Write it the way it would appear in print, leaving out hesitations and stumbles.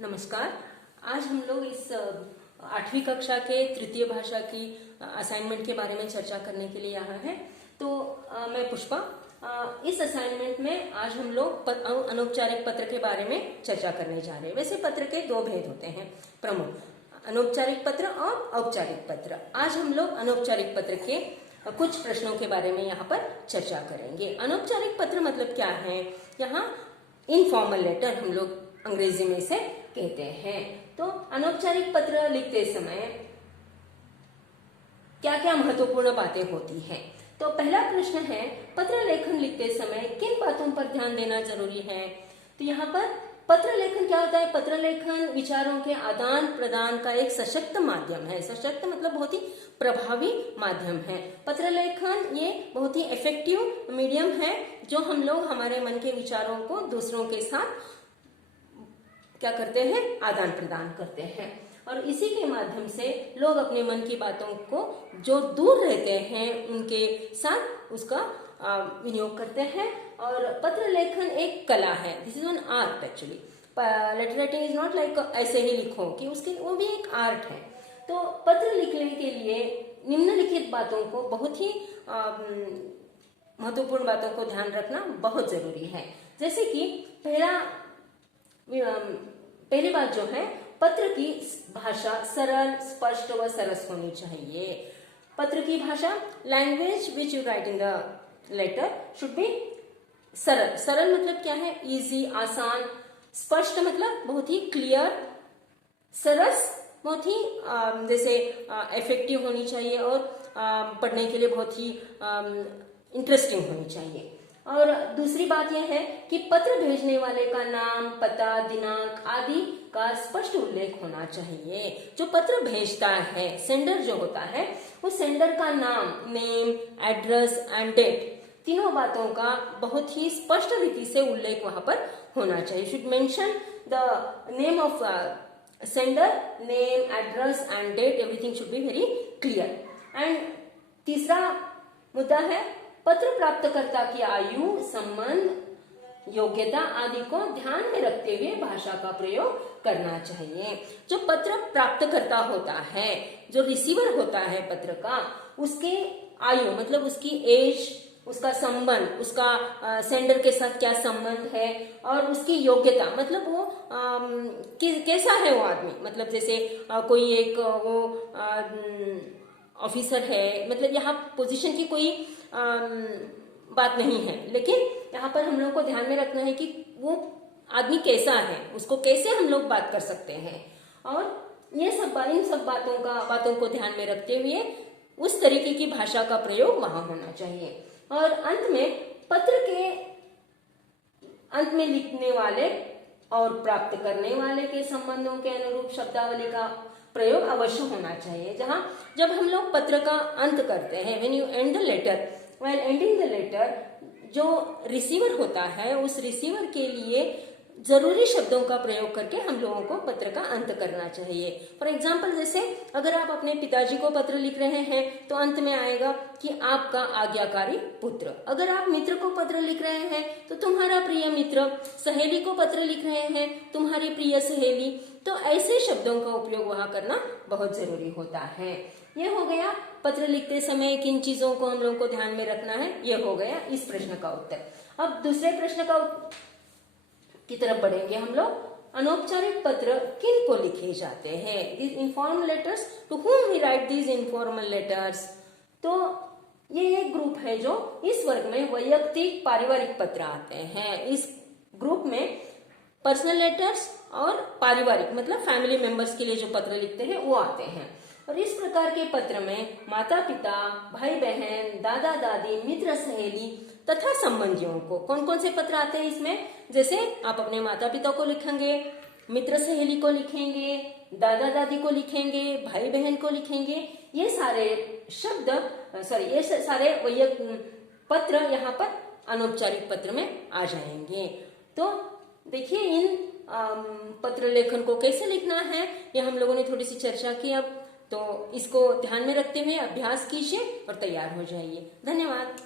नमस्कार। आज हम लोग इस 8वीं कक्षा के तृतीय भाषा की असाइनमेंट के बारे में चर्चा करने के लिए यहाँ हैं। तो मैं पुष्पा। इस असाइनमेंट में आज हम लोग अनौपचारिक पत्र के बारे में चर्चा करने जा रहे हैं। वैसे पत्र के दो भेद होते हैं प्रमुख, अनौपचारिक पत्र और औपचारिक पत्र। आज हम लोग अनौपचारिक पत्र के कुछ प्रश्नों के बारे में यहाँ पर चर्चा करेंगे। अनौपचारिक पत्र मतलब क्या है? यहाँ इनफॉर्मल लेटर हम लोग अंग्रेजी में इसे कहते हैं। तो अनौपचारिक पत्र लिखते समय क्या क्या महत्वपूर्ण बातें होती हैं? तो पहला प्रश्न है, पत्र लेखन लिखते समय किन बातों पर ध्यान देना जरूरी है? तो यहाँ पर पत्र लेखन क्या होता है? पत्र लेखन विचारों के आदान प्रदान का एक सशक्त माध्यम है। सशक्त मतलब बहुत ही प्रभावी माध्यम है। पत्र लेखन ये बहुत ही इफेक्टिव मीडियम है जो हम लोग हमारे मन के विचारों को दूसरों के साथ क्या करते हैं? आदान प्रदान करते हैं। और इसी के माध्यम से लोग अपने मन की बातों को जो दूर रहते हैं उनके साथ उसका विनियोग करते हैं। और पत्र लेखन एक कला है। This is an art actually. Letter writing is not like ऐसे ही लिखो कि उसके वो भी एक आर्ट है। तो पत्र लिखने के लिए निम्नलिखित बातों को बहुत ही महत्वपूर्ण बातों को ध्यान रखना बहुत जरूरी है। जैसे कि पहली बात जो है, पत्र की भाषा सरल, स्पष्ट व सरस होनी चाहिए। पत्र की भाषा, language which you write in the letter should be सरल। सरल मतलब क्या है? इजी, आसान। स्पष्ट मतलब बहुत ही क्लियर। सरस बहुत ही जैसे इफेक्टिव होनी चाहिए और पढ़ने के लिए बहुत ही इंटरेस्टिंग होनी चाहिए। और दूसरी बात यह है कि पत्र भेजने वाले का नाम, पता, दिनांक आदि का स्पष्ट उल्लेख होना चाहिए। जो पत्र भेजता है, सेंडर जो होता है, उस सेंडर का नाम, नेम, एड्रेस एंड डेट, तीनों बातों का बहुत ही स्पष्ट रीति से उल्लेख वहां पर होना चाहिए। Should mention the name of sender, name, address and date, everything should be very clear. And तीसरा मुद्दा है, पत्र प्राप्तकर्ता की आयु, संबंध, योग्यता आदि को ध्यान में रखते हुए भाषा का प्रयोग करना चाहिए। जो पत्र प्राप्तकर्ता होता है, जो रिसीवर होता है पत्र का, उसके आयु मतलब उसकी एज, उसका संबंध, उसका सेंडर के साथ क्या संबंध है, और उसकी योग्यता मतलब वो कैसा है वो आदमी। मतलब जैसे कोई एक वो ऑफिसर है, मतलब यहाँ पोजीशन की कोई बात नहीं है, लेकिन यहाँ पर हम लोग को ध्यान में रखना है कि वो आदमी कैसा है, उसको कैसे हम लोग बात कर सकते हैं। और ये सब इन सब बातों को ध्यान में रखते हुए उस तरीके की भाषा का प्रयोग वहां होना चाहिए। और अंत में पत्र के अंत में लिखने वाले और प्राप्त करने वाले के संबंधों के अनुरूप शब्दावली का प्रयोग अवश्य होना चाहिए। जब हम लोग पत्र का अंत करते हैं, when you end the letter, while ending the letter, जो रिसीवर होता है उस रिसीवर के लिए जरूरी शब्दों का प्रयोग करके हम लोगों को पत्र का अंत करना चाहिए। फॉर एग्जाम्पल, जैसे अगर आप अपने पिताजी को पत्र लिख रहे हैं तो अंत में आएगा कि आपका आज्ञाकारी पुत्र। अगर आप मित्र को पत्र लिख रहे हैं तो तुम्हारा प्रिय मित्र। सहेली को पत्र लिख रहे हैं, तुम्हारी प्रिय सहेली। तो ऐसे शब्दों का उपयोग वहां करना बहुत जरूरी होता है। यह हो गया पत्र लिखते समय किन चीजों को हम लोगों को ध्यान में रखना है, यह हो गया इस प्रश्न का उत्तर। अब दूसरे प्रश्न की तरफ बढ़ेंगे हम लोग। अनौपचारिक पत्र किन को लिखे जाते हैं? These informal letters, to whom we write these informal letters? तो ये एक ग्रुप है जो इस वर्ग में वैयक्तिक पारिवारिक पत्र आते हैं। इस ग्रुप में पर्सनल लेटर्स और पारिवारिक मतलब फैमिली मेंबर्स के लिए जो पत्र लिखते हैं वो आते हैं। और इस प्रकार के पत्र में माता पिता, भाई बहन, दादा दादी, मित्र सहेली तथा संबंधियों को, कौन कौन से पत्र आते हैं इसमें? जैसे आप अपने माता पिता को लिखेंगे, मित्र सहेली को लिखेंगे, दादा दादी को लिखेंगे, भाई बहन को लिखेंगे। ये सारे ये सारे पत्र यहाँ पर अनौपचारिक पत्र में आ जाएंगे। तो देखिए इन पत्र लेखन को कैसे लिखना है ये हम लोगों ने थोड़ी सी चर्चा की। अब तो इसको ध्यान में रखते हुए अभ्यास कीजिए और तैयार हो जाइए। धन्यवाद।